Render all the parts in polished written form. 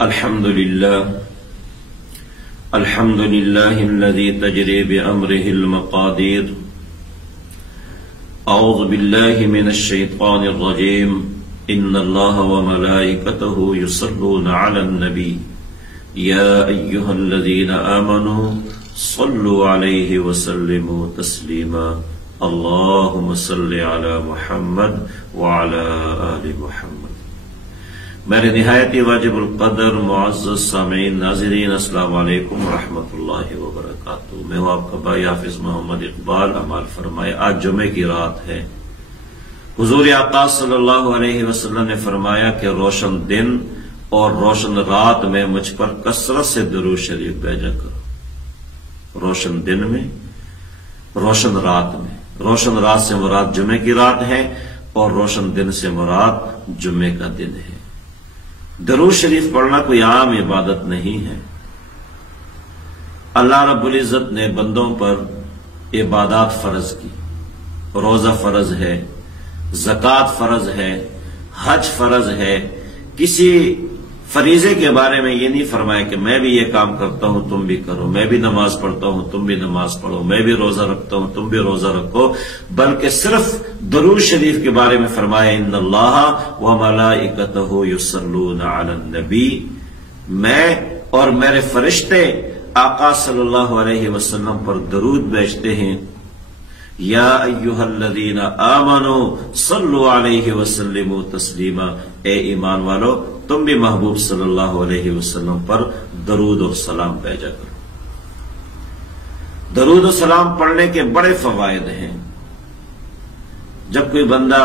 الحمد لله الذي تجري بأمره المقادير. أعوذ بالله من الشيطان الرجيم. إن الله وملائكته يصلون على النبي يا أيها الذين آمنوا صلوا عليه وسلموا تسليما. اللهم صل على محمد وعلى آل محمد. میرے نہایتی واجب القدر معزز سامعین ناظرین، السلام علیکم ورحمۃ اللہ وبرکاتہ. میں ہوں آپ کا بھائی حافظ محمد اقبال. عمال فرمائے آج جمعے کی رات ہے. حضور آقا صلی اللہ علیہ وسلم نے فرمایا کہ روشن دن اور روشن رات میں مجھ پر کثرت سے درود شریف بھیجا کرو. روشن دن میں، روشن رات میں. روشن رات سے مراد جمعے کی رات ہے اور روشن دن سے مراد جمعے کا دن ہے. درود شریف پڑھنا کوئی عام عبادت نہیں ہے. اللہ رب العزت نے بندوں پر عبادات فرض کی. روزہ فرض ہے، زکوٰۃ فرض ہے، حج فرض ہے. کسی فریضے کے بارے میں یہ نہیں فرمایا کہ میں بھی یہ کام کرتا ہوں تم بھی کرو، میں بھی نماز پڑھتا ہوں تم بھی نماز پڑھو، میں بھی روزہ رکھتا ہوں تم بھی روزہ رکھو، بلکہ صرف درود شریف کے بارے میں فرمایا ان اللہ وملائکتہ یصلون علی النبی. میں اور میرے فرشتے آقا صلی اللہ علیہ وسلم پر درود بھیجتے ہیں. یا ایھا الذین آمنوا صلوا علیہ وسلموا تسلیما. اے ایمان والو، تم بھی محبوب صلی اللہ علیہ وسلم پر درود اور سلام بھیجا کرو. درود و سلام پڑھنے کے بڑے فوائد ہیں. جب کوئی بندہ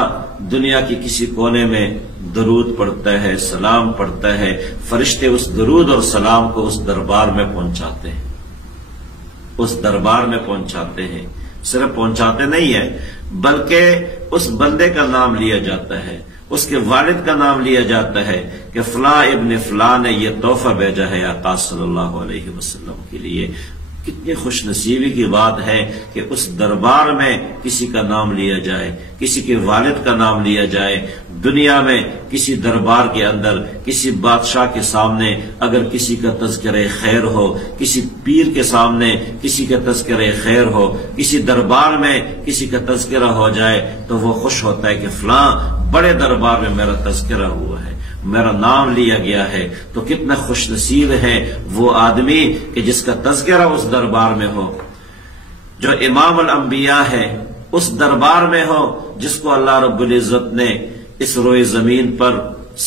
دنیا کی کسی کونے میں درود پڑھتا ہے، سلام پڑھتا ہے، فرشتے اس درود اور سلام کو اس دربار میں پہنچاتے ہیں. اس دربار میں پہنچاتے ہیں. صرف پہنچاتے نہیں ہیں بلکہ اس بندے کا نام لیا جاتا ہے، اس کے والد کا نام لیا جاتا ہے کہ فلاں ابن فلاں نے یہ تحفہ بھیجا ہے آقا صلی اللہ علیہ وسلم کے لیے. کتنی خوش نصیبی کی بات ہے کہ اس دربار میں کسی کا نام لیا جائے، کسی کے والد کا نام لیا جائے. دنیا میں کسی دربار کے اندر کسی بادشاہ کے سامنے اگر کسی کا تذکرہ خیر ہو، کسی پیر کے سامنے کسی کا تذکرہ خیر ہو، کسی دربار میں کسی کا تذکرہ ہو جائے تو وہ خوش ہوتا ہے کہ فلاں بڑے دربار میں میرا تذکرہ ہوا ہے، میرا نام لیا گیا ہے. تو کتنا خوش نصیب ہے وہ آدمی کہ جس کا تذکرہ اس دربار میں ہو، جو امام الانبیاء ہے اس دربار میں ہو، جس کو اللہ رب العزت نے اس روئے زمین پر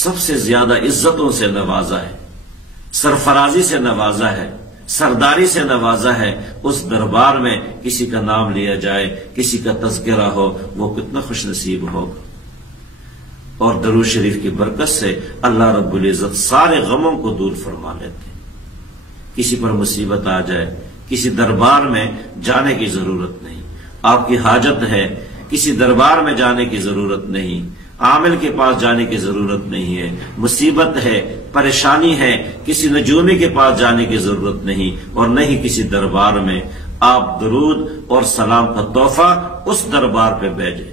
سب سے زیادہ عزتوں سے نوازا ہے، سرفرازی سے نوازا ہے، سرداری سے نوازا ہے. اس دربار میں کسی کا نام لیا جائے، کسی کا تذکرہ ہو، وہ کتنا خوش نصیب ہوگا. اور درود شریف کی برکت سے اللہ رب العزت سارے غموں کو دور فرما لیتے ہیں. کسی پر مصیبت آ جائے، کسی دربار میں جانے کی ضرورت نہیں. آپ کی حاجت ہے، کسی دربار میں جانے کی ضرورت نہیں، عامل کے پاس جانے کی ضرورت نہیں ہے. مصیبت ہے، پریشانی ہے، کسی نجومی کے پاس جانے کی ضرورت نہیں، اور نہ ہی کسی دربار میں. آپ درود اور سلام کا تحفہ اس دربار پہ بھیجیں.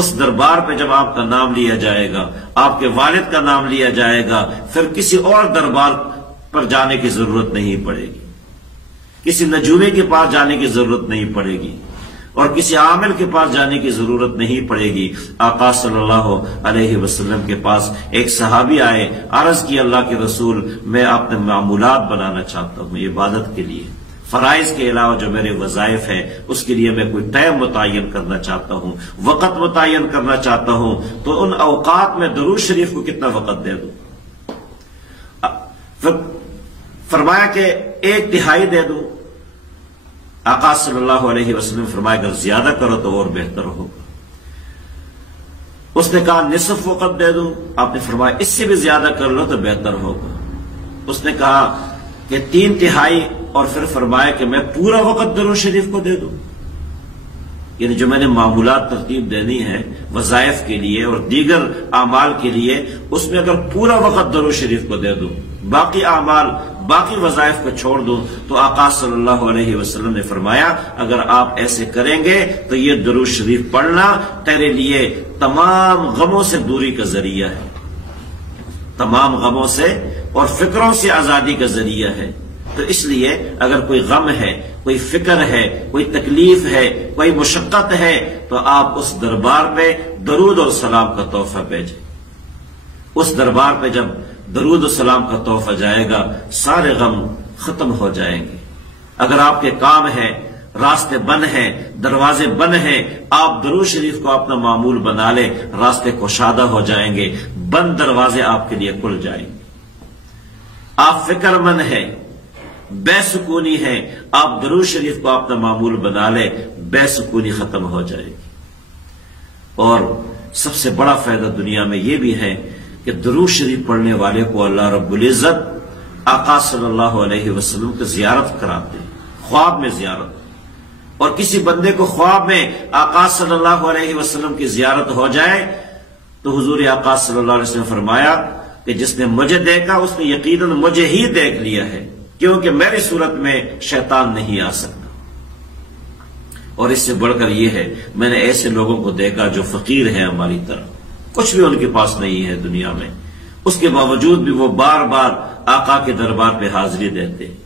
اس دربار پہ جب آپ کا نام لیا جائے گا، آپ کے والد کا نام لیا جائے گا، پھر کسی اور دربار پر جانے کی ضرورت نہیں پڑے گی، کسی نجومی کے پاس جانے کی ضرورت نہیں پڑے گی، اور کسی عامل کے پاس جانے کی ضرورت نہیں پڑے گی. آقا صلی اللہ علیہ وسلم کے پاس ایک صحابی آئے، عرض کی اللہ کے رسول میں اپنے معمولات بنانا چاہتا ہوں عبادت کے لیے. فرائض کے علاوہ جو میرے وظائف ہیں اس کے لیے میں کوئی ٹائم متعین کرنا چاہتا ہوں، وقت متعین کرنا چاہتا ہوں، تو ان اوقات میں درود شریف کو کتنا وقت دے دوں؟ فرمایا کہ 1/3 دے دوں. آقا صلی اللہ علیہ وسلم فرمایا اگر زیادہ کرو تو اور بہتر ہوگا. اس نے کہا نصف وقت دے دوں. آپ نے فرمایا اس سے بھی زیادہ کر لو تو بہتر ہوگا. اس نے کہا کہ 3/3، اور پھر فرمایا کہ میں پورا وقت درود شریف کو دے دوں. یعنی جو میں نے معمولات ترتیب دینی ہے وظائف کے لیے اور دیگر اعمال کے لیے، اس میں اگر پورا وقت درود شریف کو دے دوں، باقی اعمال باقی وظائف کو چھوڑ دوں، تو آقا صلی اللہ علیہ وسلم نے فرمایا اگر آپ ایسے کریں گے تو یہ درود شریف پڑھنا تیرے لیے تمام غموں سے دوری کا ذریعہ ہے، تمام غموں سے اور فکروں سے آزادی کا ذریعہ ہے۔ تو اس لیے اگر کوئی غم ہے، کوئی فکر ہے، کوئی تکلیف ہے، کوئی مشقت ہے، تو آپ اس دربار پہ درود اور سلام کا تحفہ بھیجیں۔ اس دربار پہ جب درود و سلام کا تحفہ جائے گا، سارے غم ختم ہو جائیں گے۔ اگر آپ کے کام ہے، راستے بند ہیں، دروازے بند ہیں، آپ درود شریف کو اپنا معمول بنا لیں، راستے کشادہ ہو جائیں گے، بند دروازے آپ کے لیے کھل جائیں گے۔ آپ فکر مند ہیں، بے سکونی ہے، آپ درود شریف کو اپنا معمول بنا لیں، بے سکونی ختم ہو جائے گی۔ اور سب سے بڑا فائدہ دنیا میں یہ بھی ہے کہ درود شریف پڑھنے والے کو اللہ رب العزت آقا صلی اللہ علیہ وسلم کی زیارت کراتے ہیں، خواب میں زیارت۔ اور کسی بندے کو خواب میں آقا صلی اللہ علیہ وسلم کی زیارت ہو جائے تو حضور آقا صلی اللہ علیہ وسلم نے فرمایا کہ جس نے مجھے دیکھا اس نے یقیناً مجھے ہی دیکھ لیا ہے، کیونکہ میری صورت میں شیطان نہیں آ سکتا۔ اور اس سے بڑھ کر یہ ہے، میں نے ایسے لوگوں کو دیکھا جو فقیر ہیں ہماری طرح، کچھ بھی ان کے پاس نہیں ہے دنیا میں، اس کے باوجود بھی وہ بار بار آقا کے دربار پہ حاضری دیتے ہیں،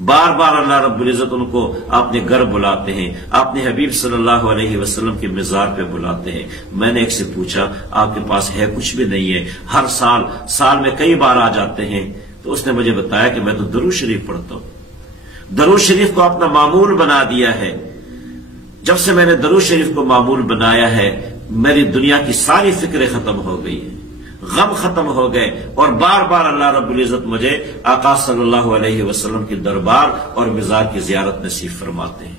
بار بار اللہ رب العزت ان کو اپنے گھر بلاتے ہیں، اپنے حبیب صلی اللہ علیہ وسلم کے مزار پہ بلاتے ہیں۔ میں نے ایک سے پوچھا آپ کے پاس ہے؟ کچھ بھی نہیں ہے، ہر سال میں کئی بار آ جاتے ہیں۔ تو اس نے مجھے بتایا کہ میں تو درود شریف پڑھتا ہوں، درود شریف کو اپنا معمول بنا دیا ہے۔ جب سے میں نے درود شریف کو معمول بنایا ہے، میری دنیا کی ساری فکریں ختم ہو گئی ہیں، غم ختم ہو گئے، اور بار بار اللہ رب العزت مجھے آقا صلی اللہ علیہ وسلم کی دربار اور مزار کی زیارت نصیب فرماتے ہیں۔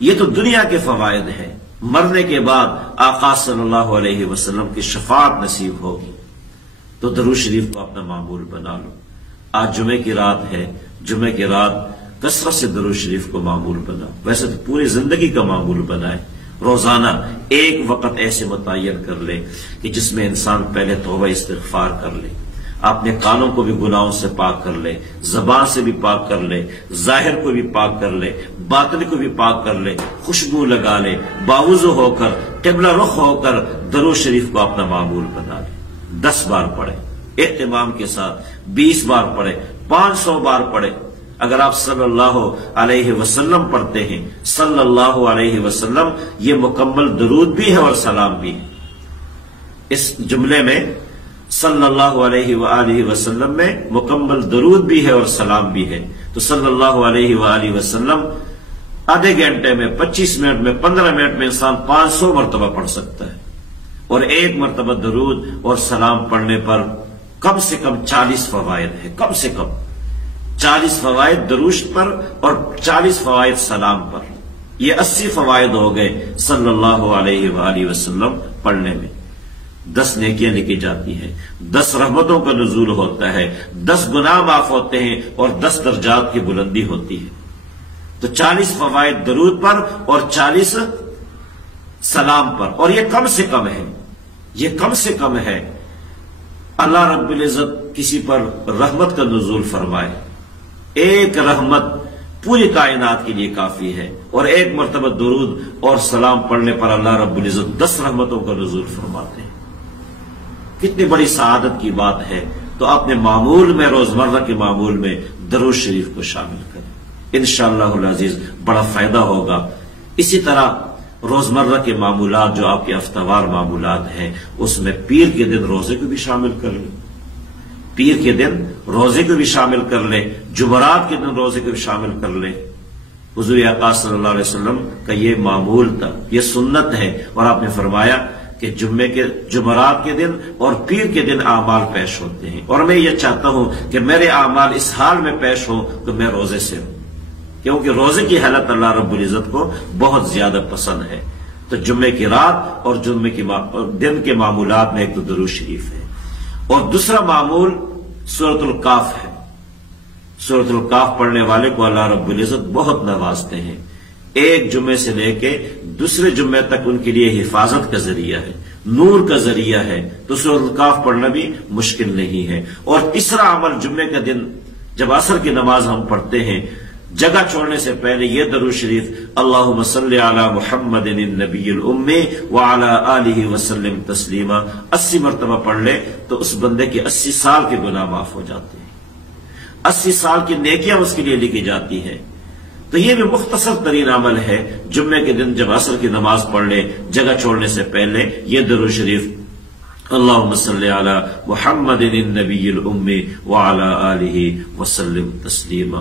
یہ تو دنیا کے فوائد ہیں۔ مرنے کے بعد آقا صلی اللہ علیہ وسلم کی شفاعت نصیب ہوگی۔ تو درود شریف کو اپنا معمول بنا لو۔ آج جمعے کی رات ہے، جمعے کی رات کثرت سے درود شریف کو معمول بناؤ۔ ویسے تو پوری زندگی کا معمول بنائے، روزانہ ایک وقت ایسے متعین کر لے کہ جس میں انسان پہلے توبہ استغفار کر لے، اپنے کانوں کو بھی گناہوں سے پاک کر لے، زبان سے بھی پاک کر لے، ظاہر کو بھی پاک کر لے، باطن کو بھی پاک کر لے، خوشبو لگا لے، باوضو ہو کر قبلہ رخ ہو کر درود شریف کو اپنا معمول بنا لے۔ 10 بار پڑھے اہتمام کے ساتھ، 20 بار پڑھے، 500 بار پڑھے۔ اگر آپ صلی اللہ علیہ وسلم پڑھتے ہیں، صلی اللہ علیہ وسلم، یہ مکمل درود بھی ہے اور سلام بھی ہے۔ اس جملے میں صلی اللہ علیہ وآلہ وسلم میں مکمل درود بھی ہے اور سلام بھی ہے۔ تو صلی اللہ علیہ وآلہ وسلم آدھے گھنٹے میں، 25 منٹ میں، 15 منٹ میں انسان 500 مرتبہ پڑھ سکتا ہے۔ اور ایک مرتبہ درود اور سلام پڑھنے پر کم سے کم 40 فوائد ہے، کم سے کم 40 فوائد درود پر اور 40 فوائد سلام پر۔ یہ 80 فوائد ہو گئے صلی اللہ علیہ وآلہ وسلم پڑھنے میں۔ 10 نیکیاں لکھی جاتی ہیں، 10 رحمتوں کا نزول ہوتا ہے، 10 گناہ معاف ہوتے ہیں اور 10 درجات کی بلندی ہوتی ہے۔ تو 40 فوائد درود پر اور 40 سلام پر، اور یہ کم سے کم ہے، یہ کم سے کم ہے۔ اللہ رب العزت کسی پر رحمت کا نزول فرمائے، ایک رحمت پوری کائنات کے لیے کافی ہے، اور ایک مرتبہ درود اور سلام پڑھنے پر اللہ رب العزت 10 رحمتوں کا نزول فرماتے ہیں۔ کتنی بڑی سعادت کی بات ہے۔ تو اپنے معمول میں، روزمرہ کے معمول میں درود شریف کو شامل کریں، انشاءاللہ العزیز بڑا فائدہ ہوگا۔ اسی طرح روزمرہ کے معمولات جو آپ کے ہفتہ وار معمولات ہیں، اس میں پیر کے دن روزے کو بھی شامل کر لیں، پیر کے دن روزے کو بھی شامل کر لیں، جمعرات کے دن روزے کو بھی شامل کر لیں۔ حضور آقا صلی اللہ علیہ وسلم کا یہ معمول تھا، یہ سنت ہے، اور آپ نے فرمایا کہ جمعرات کے دن اور پیر کے دن اعمال پیش ہوتے ہیں، اور میں یہ چاہتا ہوں کہ میرے اعمال اس حال میں پیش ہوں کہ میں روزے سے ہوں، کیونکہ روزے کی حالت اللہ رب العزت کو بہت زیادہ پسند ہے۔ تو جمعے کی رات اور جمعے کے دن کے معمولات میں ایک تو درود شریف ہے، اور دوسرا معمول سورۃ الکاف ہے۔ سورۃ الکاف پڑھنے والے کو اللہ رب العزت بہت نوازتے ہیں، ایک جمعے سے لے کے دوسرے جمعے تک ان کے لیے حفاظت کا ذریعہ ہے، نور کا ذریعہ ہے۔ تو سورۃ الکاف پڑھنا بھی مشکل نہیں ہے۔ اور تیسرا عمل جمعے کا دن جب عصر کی نماز ہم پڑھتے ہیں، جگہ چھوڑنے سے پہلے یہ درود شریف اللہم صلی علی محمد النبی الامی وعلی آلہ وسلم تسلیما 80 مرتبہ پڑھ لے تو اس بندے کے 80 سال کے گناہ معاف ہو جاتے ہیں، 80 سال کی نیکیاں اس کے لیے لکھی جاتی ہیں۔ تو یہ بھی مختصر ترین عمل ہے، جمعے کے دن جب عصر کی نماز پڑھ لے جگہ چھوڑنے سے پہلے یہ درود شریف اللہم صلی علی محمد النبی الامی وعلی آلہ وسلم تسلیما۔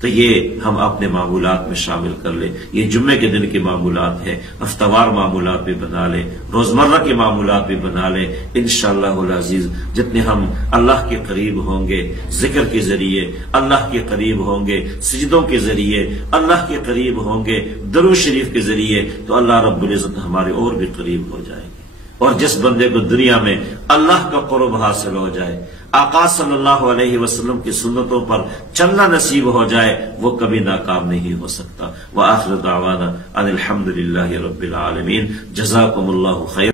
تو یہ ہم اپنے معمولات میں شامل کر لیں، یہ جمعے کے دن کے معمولات ہیں، ہفتہ وار معمولات بھی بنا لیں، روزمرہ کے معمولات بھی بنا لیں۔ انشاءاللہ العزیز جتنے ہم اللہ کے قریب ہوں گے ذکر کے ذریعے، اللہ کے قریب ہوں گے سجدوں کے ذریعے، اللہ کے قریب ہوں گے درود شریف کے ذریعے، تو اللہ رب العزت ہمارے اور بھی قریب ہو جائیں گے۔ اور جس بندے کو دنیا میں اللہ کا قرب حاصل ہو جائے، آقا صلی اللہ علیہ وسلم کی سنتوں پر چلنا نصیب ہو جائے، وہ کبھی ناکام نہیں ہو سکتا۔ وآخر دعوانا ان الحمد للہ رب العالمین۔ جزاکم اللہ خیر۔